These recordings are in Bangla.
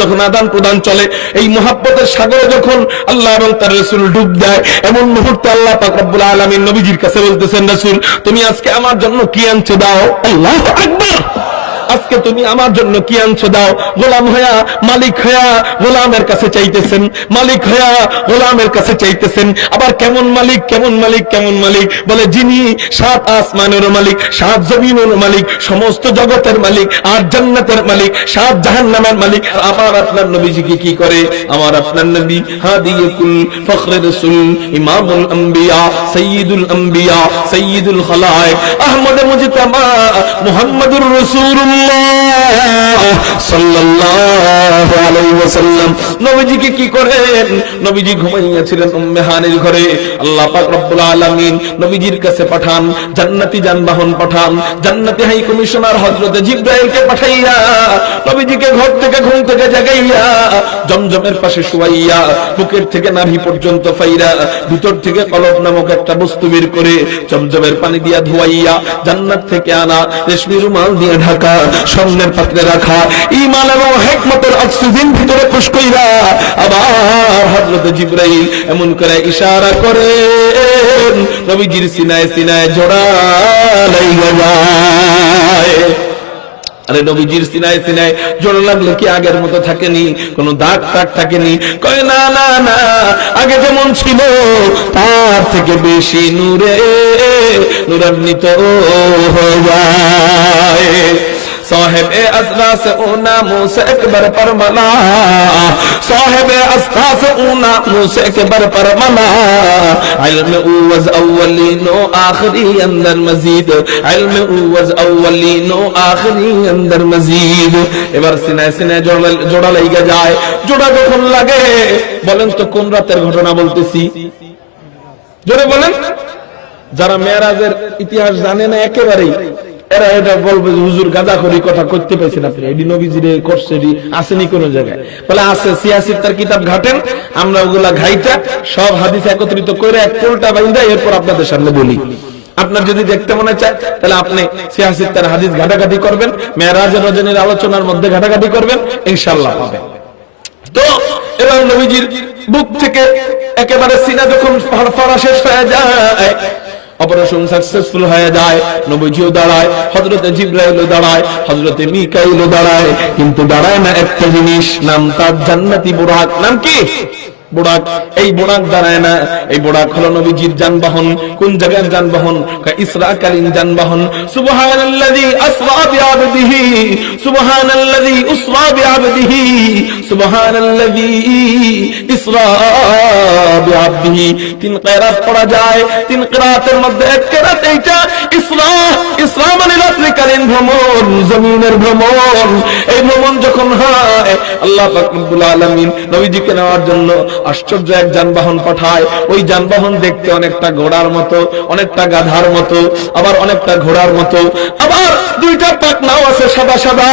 যখন আদান প্রদান চলে, এই মুহাব্বতের সাগরে যখন আল্লাহ এবং তার রাসূল ডুব দেয়, এমন মুহূর্তে আল্লাহ পাক রব্বুল আলামিন নবীজির কাছে বলতেছেন, রাসূল তুমি আজকে আমার জন্য কি আনছো দাও। আল্লাহু আকবার। আজকে তুমি আমার জন্য কি আনছো দাও। গোলাম হয়া মালিক হয়া গোলামের কাছে চাইতেছেন, মালিক হয়া গোলামের কাছে চাইতেছেন। আবার কেমন মালিক, কেমন মালিক, কেমন মালিক? বলে যিনি 7 আসমানের মালিক, 7 জমিনের মালিক, সমস্ত জগতের মালিক, আর জান্নাতের মালিক, 7 জাহান্নামের মালিক। আমার আপনার নবীজিকে কি করে? আমার আপনার নবী হাদিয়াতুল ফখরে রাসূল, ইমামুল আম্বিয়া, সাইয়্যিদুল আম্বিয়া, সাইয়্যিদুল খালায়েক, আহমদ মুজতাবা, মুহাম্মাদুর রাসূলুল্লাহ সাল্লাল্লাহু আলাইহি ওয়াসাল্লাম নবীজিকে কি করেন? নবীজি ঘুমাইয়াছিলেন উম্মে হানির ঘরে। আল্লাহ পাক রব্বুল আলামিন নবীজির কাছে পাঠান জান্নাতি যানবাহন, পাঠান জান্নাতি হাই কমিশনার হযরত জিবরাইলকে পাঠাইয়া নবীজিকে ঘর থেকে ঘুম থেকে জাগাইয়া জমজমের পাশে শুয়াইয়া বুকের থেকে নাভি পর্যন্ত ফাইরা ভিতর থেকে কলব নামক একটা বস্তু বের করে জমজমের পানি দিয়া ধোয়াইয়া জান্নাত থেকে আনা রেশমি রুমাল দিয়ে ঢাকা স্বর্ণের পাত্রে রাখা ঈমান এবং হিকমতের অক্সিজেন ভিতরে পুশ কইরা আবার হযরত জিবরাইল এমন করে ইশারা করে নবীজির সিনায় সিনায় জোড়া লাইগা যায়। আরে নবীজির সিনায় সিনায় জোড়া লাগলে কি আগের মতো থাকেনি? কোন দাগ টাগ থাকেনি? কয় না না না, আগে যেমন ছিল তার থেকে বেশি নূরে নূরান্বিত হয়ে যায়। साहिब अस्रा से ऊना मुँह से अकबर पर मना, साहिब अस्रा से ऊना मुँह से अकबर पर मना, इल्म उवज़ अव्वलीनो आखिरी अंदर मजीद, इल्म उवज़ अव्वलीनो आखिरी अंदर मजीद। এবার সিনায় সিনায় জোড়া লাগা যায়। জোড়া যখন লাগে বলেন তো কোন রাতের ঘটনা বলতেছি? জোরে বলেন। যারা মেরাজের ইতিহাস জানে না একেবারেই, এরা এটা বলবে হুজুর গাঁজাখড়ি কথা করতে পাইছেন আপনি, এডি নবীজিরে করছে, এডি আসেনি কোন জায়গায়। বলে আছে, সিয়াসিত্তার কিতাব ঘাটেন, আমরা ওগুলা ঘাইটা সব হাদিস একত্রিত করে এক কোলটা বাইন্দা এরপর আপনাদের সামনে বলি। আপনার যদি দেখতে মনে চায় তাহলে আপনি সিয়াসিত্তার হাদিস ঘাটাঘাটি করবেন, মেরাজের রজনীর আলোচনার মধ্যে ঘাটাঘাটি করবেন, ইনশাআল্লাহ পাবেন। তো এবার নবীজির বুক থেকে একেবারে সিনা যখন ফাড়া শেষ হয়ে যায়, অপারেশন সাকসেসফুল হয়ে যায়, নবীজিও দাঁড়ায়, হযরতে জিবরাইলও দাঁড়ায়, হযরতে মিকাইলও দাঁড়ায়, কিন্তু দাঁড়ায় না একটা জিনিস, নাম তার জান্নাতি বুরাক। নাম কি? বুরাক। এই বুরাক দাঁড়ায় না। এই বুরাক হলো নবীজির যানবাহন। কোন জায়গার যানবাহন? ইসরাকালীন যানবাহন। সুবহানাল্লাযী আসরা বিআবদিহি, সুবহানাল্লাযী উসরা বিআবদিহি, সুবহানাল্লাযী ইসরা বিআবদিহি। 3 কিরাত পড়া যায়। 3 কিরাতের মধ্যে এক কিরাত এইটা ইসরা। ইসরা মানে রাত্রিকালীন ভ্রমণ, জমিনের ভ্রমণ। এই ভ্রমণ যখন হয় আল্লাহ পাক রব্বুল আলামিন নবীজিকে নেওয়ার জন্য আশ্চর্য এক যানবাহন পাঠায়। ওই যানবাহন দেখতে অনেকটা ঘোড়ার মতো, অনেকটা গাধার মতো, আবার অনেকটা ঘোড়ার মতো, আবার 2টা পাখনাও আছে সাদা সাদা।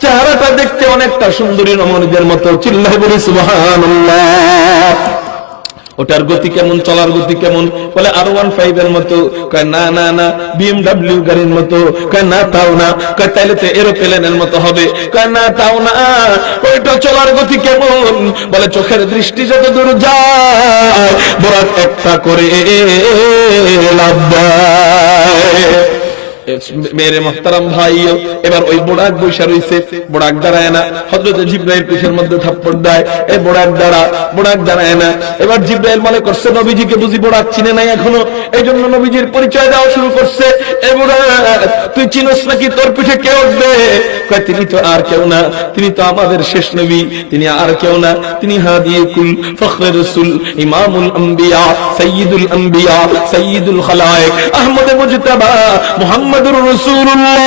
চেহারাটা দেখতে অনেকটা সুন্দরী রমণীদের মতো। চিল্লায় বলি সুবহানাল্লাহ। ওটার গতি কেমন, চলার গতি কেমন? বলে R15 এর মতো। কয় না না না, BMW গাড়ির মতো। কয় না তাও না। কয় তাইলে তো এরোপ্লেনের মতো হবে। কয় না তাও না। ওইটা চলার গতি কেমন? বলে চোখের দৃষ্টি যত দূর যায় বরাক একটা করে লাভ দেয়। মেরে মুহতারাম ভাইও, এবার ওই বুড়াক বৈশা রইছে, বুড়াক দাঁড়ায় না। হযরত জিবরাইল পিঠের মধ্যে থাপ্পড় দেয়, এই বুড়াক দাঁড়ায় না। এবার জিবরাইল মনে করছে নবীজিকে বুঝি বুড়াক চিনে নাই এখনো, এই জন্য নবীজির পরিচয় দেওয়া শুরু করছে। এই বুড়াক তুই চিনোস নাকি? তোর পিঠে কে উঠবে? কয় তিনি তো আর কেউ না, তিনি তো আমাদের শেষ নবী, তিনি আর কেউ না, তিনি হাদিয়াতুল ফখরে রাসূল, ইমামুল আম্বিয়া, সাইয়্যিদুল আম্বিয়া, সাইয়্যিদুল খালায়েক, আহমদ মুজতাবা, মুহাম্মাদুর রাসূলুল্লাহ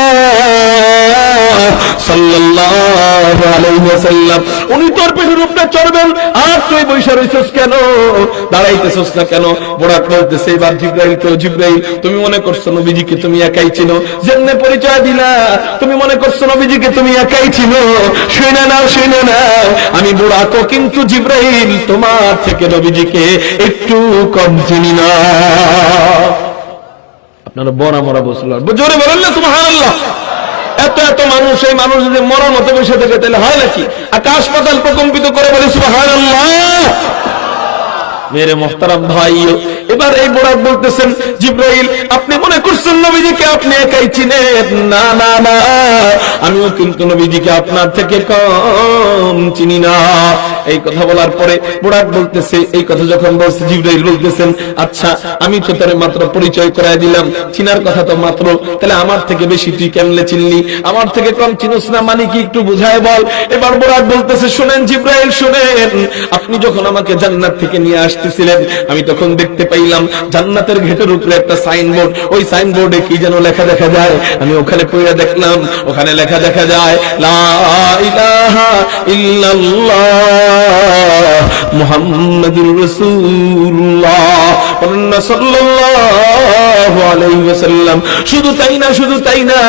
সাল্লাল্লাহু আলাইহি ওয়াসাল্লাম। উনি তোর পিঠের উপরে চড়বেন, আর তুই বইসা রইছস কেন? দাঁড়াইতেছস না কেন? বুড়াক বলতেছে এবার জিবরাইলকে, জিবরাইল তুমি মনে করছো নবীজিকে তুমি একাই চিনো? যেমনে পরিচয় দিলা তুমি মনে করছো নবীজিকে তুমি একাই চিনো? শুনে নাও, শুনে নাও, আমি বুড়াকো কিন্তু জিবরাইল তোমার থেকে নবীজিকে একটু কম চিনি না। আপনারা বড় মরা বসল, জোরে বলেন না সুবহানাল্লাহ। এত এত মানুষ, এই মানুষ যদি মরার মতো বসে থাকে তাহলে হয় নাকি? আকাশ পাতাল প্রকম্পিত করে বলে সুবহানাল্লাহ। মেরে মোহতারাম ভাইও, এবার এই বুড়া বলতেছেন, জিবরাইল আপনি মনে করছেন নবীজিকে আপনি একাই চিনেন? না না না, আমিও কিন্তু নবীজিকে আপনার থেকে কম চিনি না। এই কথা বলার পরে বুড়া বলতেছে, এই কথা যখন বলছে জিবরাইল বলতেছেন, আচ্ছা আমি তো তোরে মাত্র পরিচয় করায় দিলাম, চিনার কথা তো মাত্র, তাহলে আমার থেকে বেশি তুই কেমনে চিনলি? আমার থেকে কম চিনস না মানে কি একটু বুঝায় বল। এবার বুড়া বলতেছে, শুনেন জিবরাইল শুনেন, আপনি যখন আমাকে জান্নাত থেকে নিয়ে আসতেছিলেন আমি তখন দেখতে পাইলাম জান্নাতের গেটের উপরে একটা সাইনবোর্ড, ওই সাইনবোর্ডে কি যেন লেখা দেখা যায়, আমি ওখানে পড়ে দেখলাম, ওখানে লেখা দেখা যায় লা ইলাহা ইল্লাল্লাহ মুহাম্মাদুর রাসূলুল্লাহ সাল্লাল্লাহু আলাইহি ওয়াসাল্লাম। শুধু তাই না, শুধু তাই না,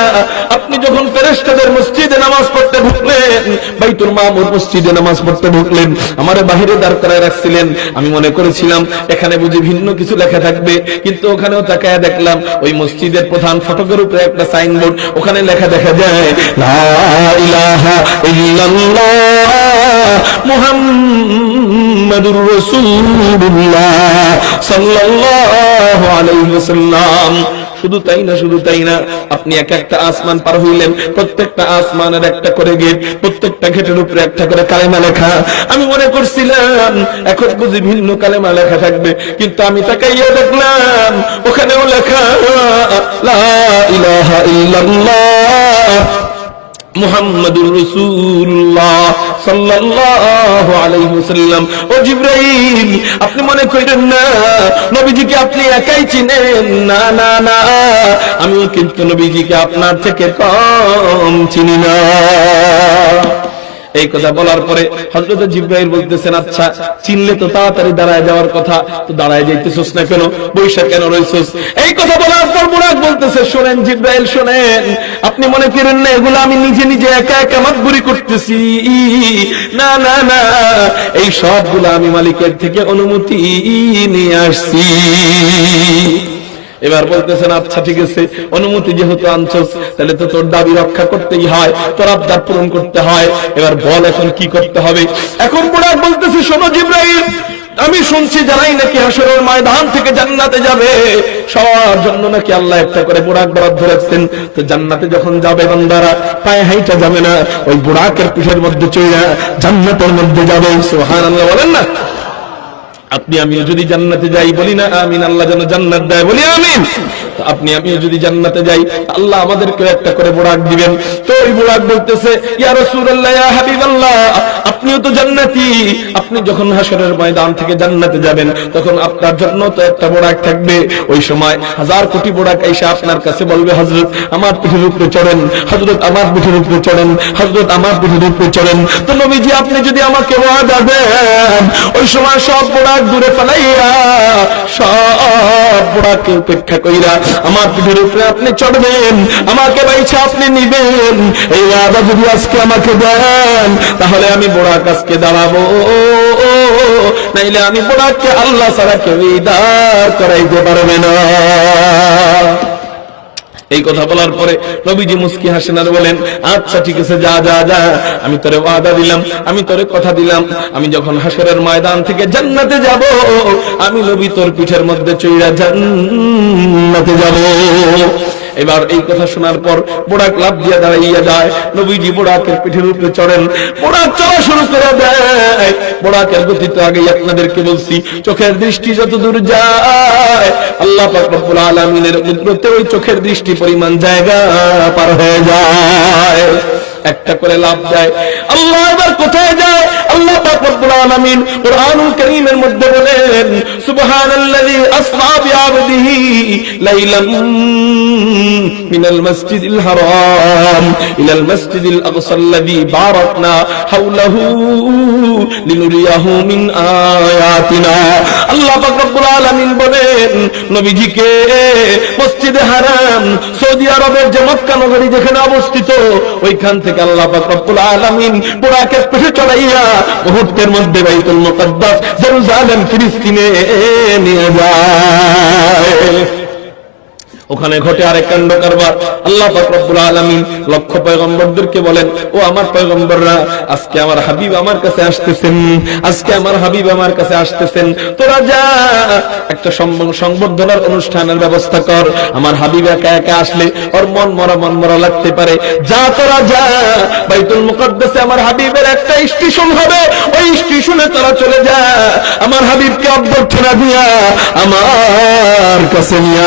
আপনি যখন ফেরেশতাদের মসজিদে নামাজ পড়তে ঢুকলেন, বাইতুল মামুর মসজিদে নামাজ পড়তে ঢুকলেন, আমারে বাহিরে দাঁড় করায় রাখছিলেন, আমি মনে করেছিলাম এখানে বুঝি ভিন্ন কিছু লেখা থাকবে, কিন্তু ওখানেও তাকায় দেখলাম ওই মসজিদের প্রধান ফটকের উপরে একটা সাইনবোর্ড, ওখানে লেখা দেখা যায় লা ইলাহা ইল্লাল্লাহ মুহাম্মাদুর রাসূলুল্লাহ সাল্লাল্লাহু আলাইহি ওয়াসাল্লাম। শুধু তাই না, শুধু তাই না, আপনি এক একটা আসমান পার হইলেন, প্রত্যেকটা আসমানের একটা করে গেট, প্রত্যেকটা গেটের উপরে একটা করে কালেমা লেখা। আমি মনে করছিলাম এখন বুঝি ভিন্ন কালেমা লেখা থাকবে, কিন্তু আমি তাকাইয়া দেখলাম ওখানেও লেখা লা ইলাহা ইল্লাল্লাহ মুহাম্মাদুর রাসূলুল্লাহ সাল্লাল্লাহু আলাইহি ওয়াসাল্লাম। ও জিবরাইল আপনি মনে করেন না নবীজিকে আপনি একাই চিনেন? না না না, আমিও কিন্তু নবীজিকে আপনার থেকে কম চিনি না। এই কথা বলার পরে হযরত জিবরাইল বলতেছেন, আচ্ছা চিনলে তো তাড়াতাড়ি দাঁড়ায় যাওয়ার কথা, তো দাঁড়ায় যাইতেছস না কেন, বৈশা কেন রইছস? এই কথা বলার পর বুরাক বলতেছে, শুনেন জিবরাইল শুনেন, আপনি মনে করেন না এগুলো আমি নিজে নিজে একা একা মাতবুরি করতেছি? না না না, এই সবগুলো আমি মালিকের থেকে অনুমতি নিয়ে আসছি। এবার বলতেছেন, আচ্ছা ঠিক আছে, অনুমতি যেহেতু আনছস তাহলে তো তোর দাবি রক্ষা করতেই হয়, তোর আবদার পূরণ করতে হয়। এবার বল এখন কি করতে হবে? এখন বুড়াক বলতেছে, শোনো জিবরাইল, আমি শুনছি যারাই নাকি হাশরের ময়দান থেকে জান্নাতে যাবে সবার জন্য নাকি আল্লাহ একটা করে বুড়াক বরাদ্দ রাখছেন। তো জান্নাতে যখন যাবে বান্দারা পায়ে হাইটা যাবে না, ওই বুড়াকের পিঠের মধ্যে চড়ে জান্নাতের মধ্যে যাবে। সুবহানাল্লাহ বলেন না? আপনি আমিও যদি জান্নাতে যাই বলি না আমিন, আল্লাহ যেন জান্নাত দেয় বলি আমিন। আপনি আমিও যদি জান্নাতে যাই আল্লাহ আমাদেরকে একটা করে বুরাক দিবেন। তো ওই বুরাক বলতেছে, ইয়া রাসূলুল্লাহ ইয়া হাবিবাল্লাহ, আপনিও তো জান্নাতি, আপনি যখন হাশরের ময়দান থেকে জান্নাতে যাবেন তখন আপনার জন্য তো একটা বুরাক থাকবে। ওই সময় হাজার কোটি বুরাক এসে আপনার কাছে বলবে, হযরত আমার পিঠের উপরে চড়েন, হযরত আমার পিঠের উপরে চড়েন, হযরত আমার পিঠের উপরে চড়েন। তো নবীজি আপনি যদি আমাকে ওয়াদা দেন, ওই সময় সব বুরাক দূরে ফেলাইয়া সব বুড়াকে উপেক্ষা কইরা আমার পিঠের উপরে আপনি চড়বেন, আমাকে বাইছে আপনি নিবেন। এই ওয়াদা যদি আজকে আমাকে দেন তাহলে আমি বুড়া কাছকে দাঁড়াবো, নাইলে আমি বুড়াকে আল্লাহ ছাড়া কেউ দাঁড় করাইতে পারবে না। এই কথা বলার পরে নবীজি মুস্কি হাসেন আর বলেন, আচ্ছা ঠিক আছে, যা যা যা, আমি তোরে ওয়াদা দিলাম, আমি তোরে কথা দিলাম, আমি যখন হাশরের ময়দান থেকে জান্নাতে যাব আমি নবী তোর পিঠের মধ্যে চইড়া জান্নাতে যাব। এবার এই কথা শোনার পর বুড়াক লাফ দিয়ে দাঁড়াইয়া যায়, নবীজি বুড়াকের পিঠের উপরে চড়েন, বুড়াক চলা শুরু করে দেয়। বুড়াকের গতি তো আগেই আপনাদেরকে বলছি, চোখের দৃষ্টি যত দূর যায় আল্লাহ পাক রব্বুল আলামিনের কুদরতে ওই চোখের দৃষ্টি পরিমাণ জায়গা পার হয়ে যায়। একটা করে লাভ দেয়। আল্লাহ এবার কোথায় যায়? আল্লাহ পাক রব্বুল আলামিন কুরআনুল কারীমের মধ্যে বলেন, সুবহানাল্লাযী আসরা বিআবদিহি লাইলাম মিনাল মাসজিদিল হারাম ইলাল মাসজিদিল আকসাল্লাযী বারাকনা হাওলাহু লিনুরিয়াহু মিন আয়াতিনা। আল্লাহ পাক রব্বুল আলামিন বলেন, নবীজিকে মসজিদে হারাম সৌদি আরবের যে মক্কা নগরী যেখানে অবস্থিত ওইখান থেকে আল্লাহ পাক রব্বুল আলামিন বুড়াকে পিঠে চড়াইয়া মুহূর্তের মধ্যে বাইতুল মুকাদ্দাস জেরুজালেম ফিলিস্তিনে নিয়ে যায়। ও ওখানে ঘটে আরেক কাণ্ড কারবার। আল্লাহ পাক রব্বুল আলামিন লক্ষ পয়গম্বরদেরকে বলেন, ও আমার পয়গম্বররা, আজকে আমার হাবিব আমার কাছে আসতেছেন, আজকে আমার হাবিব আমার কাছে আসতেছেন, তোরা যা একটা সংবর্ধনার অনুষ্ঠানের ব্যবস্থা কর। আমার হাবিব একা একা আসলে ওর মন মরা লাগতে পারে, যা তোরা যা, বাইতুল মুকদ্দাসে আমার হাবিবের একটা স্টেশন হবে, ওই স্টেশনে তোরা চলে যা, আমার হাবিবকে অভ্যর্থনা দিয়া আমার কাছে নিয়ে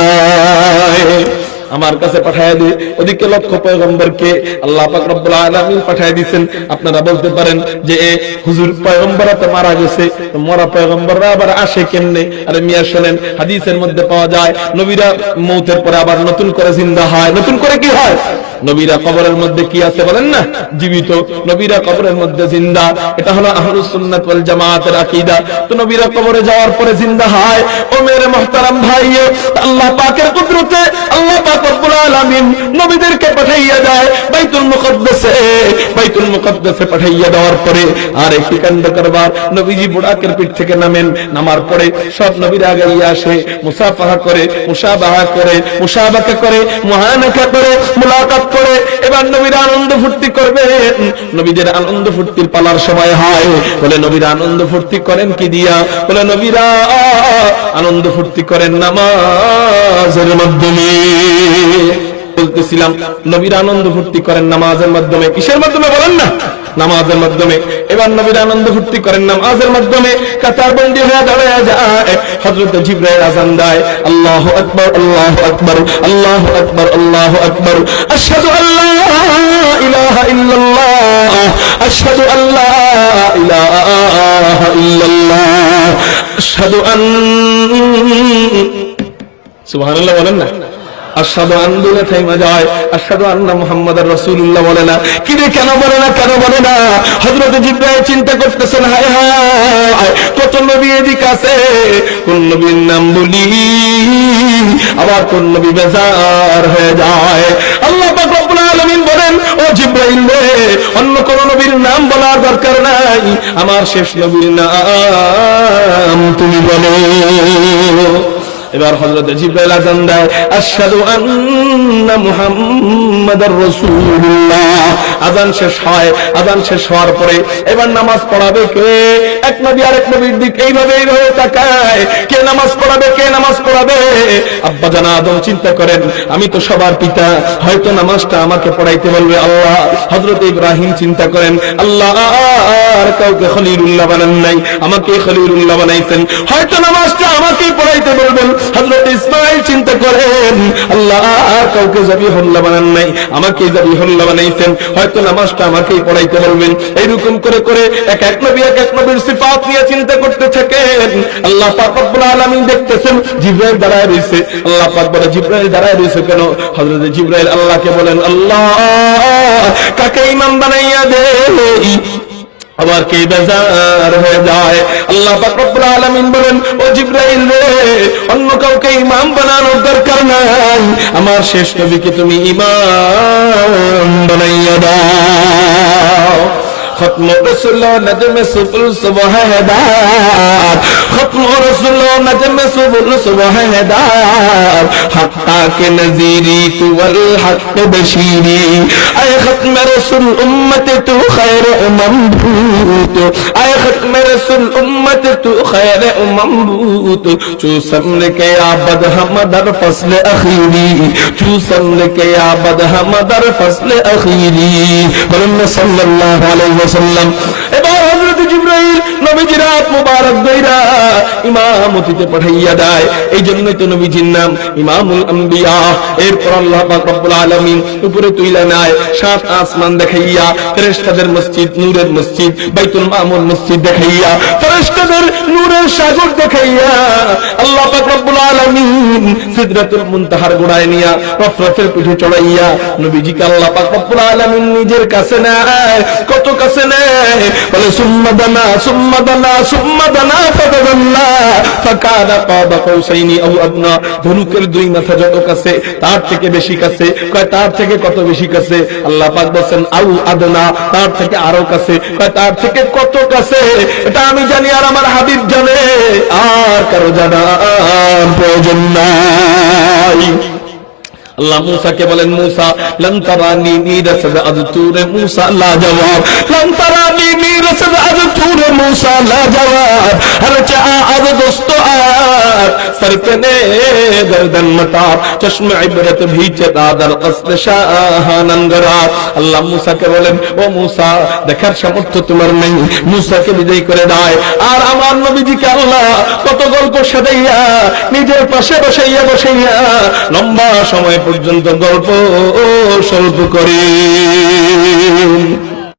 আমার কাছে পাঠায় দে। ওদিকে লক্ষ পয়গম্বরকে আল্লাহ পাক রব্বুল আলামিন পাঠায় দিবেন। আপনারা বলতে পারেন যে হুজুর পয়গম্বররা তো মারা গেছে, মরা পয়গম্বররা আবার আসে কেমনে? আরে মিয়া শুনেন, হাদিসের মধ্যে পাওয়া যায় নবীরা মওতের পরে আবার নতুন করে জিন্দা হয়। নতুন করে কি হয়? নবীরা কবরের মধ্যে কি আছে বলেন না? জীবিত। নবীরা কবরের মধ্যে জিন্দা। এটা হলো আহলুস সুন্নাত ওয়াল জামাতের আকীদা। তো নবীরা কবরে যাওয়ার পরে জিন্দা হয়। ও মেরে মুহতারাম ভাইয়ে, আল্লাহ পাকের কুদরতে আল্লাহ পাক রব্বুল আলামিন নবীদেরকে পাঠাইয়া দেয় বাইতুল মুকদ্দাসে। বাইতুল মুকদ্দাসে পাঠাইয়া দেওয়ার পরে আর একটি কাণ্ড করবার, নবীজি বুড়াকের পিঠ থেকে নামেন, নামার পরে সব নবীরা গাইয়া আসে, মুসাফাহা করে, মুসাবাহা করে, মুসাবাকা করে, মুহানাকা করে, মুলাকাত করে। এবার নবীরা আনন্দ ফুর্তি করবেন। নবীদের আনন্দ ফুর্তির পালার সময় হয়। বলে নবীরা আনন্দ ফুর্তি করেন কি দিয়া? বলে নবীরা আনন্দ ফুর্তি করেন নামাজের মাধ্যমে। বলতেছিলাম নবীরা আনন্দ ফুর্তি করেন নামাজের মাধ্যমে। কিসের মাধ্যমে বলেন না? নামাজের মাধ্যমে। এবার নবীরা আনন্দ ফুর্তি করেন নামাজের মাধ্যমে। কাতারবন্দি হয়ে দাঁড়ায় যায়, হযরত জিবরাইল আযান দেয়, আল্লাহু আকবার, আল্লাহু আকবার, আল্লাহু আকবার, আল্লাহু আকবার, আশহাদু আল্লা ইলাহা ইল্লাল্লাহ, আশহাদু আল্লা ইলাহা ইল্লাল্লাহ, আশহাদু সুবহানাল্লাহ বলেন না? আশহাদু আন্না থাইমা যায়, আশহাদু আন্না মুহাম্মাদার রাসূলুল্লাহ বলে না। কি রে, কেন বলে না? কেন বলে না? হযরত জিবরাইল চিন্তা করতেছেন, হায় হায়, কত নবী এদিকে আছে, কোন নবীর নাম বলি, আবার কোন নবী বেজার হয়ে যায়। আল্লাহ পাক রব্বুল আলামিন বলেন, ও জিবরাইল রে, অন্য কোন নবীর নাম বলার দরকার নাই, আমার শেষ নবীর নাম তুমি বলো। এবার হযরত জিবরাইল আযান দেয়, আশহাদু আন্না মুহাম্মাদার রাসূলুল্লাহ। আযান শেষ হয়। আযান শেষ হওয়ার পরে এবার নামাজ পড়াবে কে? এক নবী আরেক নবীর দিকে এইভাবে তাকায়, কে নামাজ পড়াবে, কে নামাজ পড়াবে? আব্বা জান আদম চিন্তা করেন, আমি তো সবার পিতা, হয়তো নামাজটা আমাকে পড়াইতে বলবে আল্লাহ। হযরত ইব্রাহিম চিন্তা করেন, আল্লাহ আর কাউকে খলিলুল্লাহ বানান নাই, আমাকে খলিলুল্লাহ বানাইছেন, হয়তো নামাজটা আমাকেই পড়াইতে বলবেন। হযরত ইসমাঈল চিন্তা করেন, আল্লাহ আর কাউকে যাবিহুল্লাহ বানান নাই, আমাকেই যাবিহুল্লাহ বানাইছেন, হয়তো নামাজটা আমাকেই পড়াইতে বলবেন। এইরকম করে করে এক এক নবী এক এক নবীর সিফাত নিয়ে চিন্তা করতে থাকেন। আল্লাহ পাক রব্বুল আলামিন দেখতেছেন জিবরাইল দাঁড়ায় রইছে। আল্লাহ পাক বলে, জিবরাইল দাঁড়ায় রইছে কেন? হযরত জিবরাইল আল্লাহকে বলেন, আল্লাহ কাকে ইমাম বানাইয়া দেই, আবার কে বেজার হয়ে যায়। আল্লাহ পাক রব্বুল আলামিন বলেন, ও জিবরাইল রে, অন্য কাউকে ইমাম বানানোর দরকার নাই, আমার শেষ নবীকে তুমি ইমাম বানাইয়া দাও। খতম রসুল নজম সুবুল সুবহাদার, খতম রসুল নজম সুবুল সুবহাদার, হাক্কা কে নজিরি তু ওয়াল হক বশীরি, আয় খতম রসুল উম্মত তু খায়র উম্মত, আয় খতম রসুল উম্মত তু খায়র উম্মত, চু সামনে কে আবদ হামদর ফসল আখিরি, চু সামনে কে আবদ হামদর ফসল আখিরি। বলুন সাল্লাল্লাহু আলাইহি ওয়াসাল্লাম। এবার হযরত জিবরাইল নবীজির হাত মুবারক ধইরা ইমামতিতে পাঠাইয়া দেয়। এই জন্যই তো নবীজির নাম ইমামুল আম্বিয়া। এরপর আল্লাহ পাক রব্বুল আলামিন উপরে তুইলা নেয়, সাত আসমান দেখাইয়া, ফেরেশতাদের মসজিদ, নূরের মসজিদ, বাইতুল মামুর মসজিদ দেখাইয়া, ফেরেশতাদের নূরের সাগর দেখাইয়া, আল্লাহ পাক রব্বুল আলামিন সিদরাতুল মুনতাহার গোড়ায় নিয়া রফরফের পিঠে চড়াইয়া নবীজিকে আল্লাহ পাক রব্বুল আলামিন নিজের কাছে নেয়। কত কাছে নেয়? বলে সুম্মা দানা সুম্মা দানা সুম্মা দানা ফাদাল্লা ফাকানা কাবা কাউসাইনি আও আদনা। ধনুকের দুই মাথা যত কাছে, তার থেকে বেশি কাছে। কয় তার থেকে কত বেশি কাছে? আল্লাহ পাক বলেন আও আদনা, তার থেকে আরো কাছে। কয় তার থেকে কত কাছে? এটা আমি জানি আর আমার হাবিব জানে, আর কারো জানার প্রয়োজন নাই। আল্লাহ মুসাকে বলেন, মুসা লান তারানি মিরা সাদ তুরে মুসা লা জবাব, লান তারানি মিরা সাদ তুরে মুসা লা জবাব, হর চা আদ দোস্ত আত সর पे ने गर्दन मता चश्मे इबरत भी चदा दर कसद শাহানন্দরা। আল্লাহ মুসাকে বলেন, ও মুসা, দেখার সামর্থ্য তোমার নেই, মুসাকে বিদায় করে দেয়। আর আমার নবীজিকে আল্লাহ কত গল্প সাজাইয়া নিজের পাশে বসাইয়া বসাইয়া লম্বা সময় পর্যন্ত গল্প স্বল্প করে।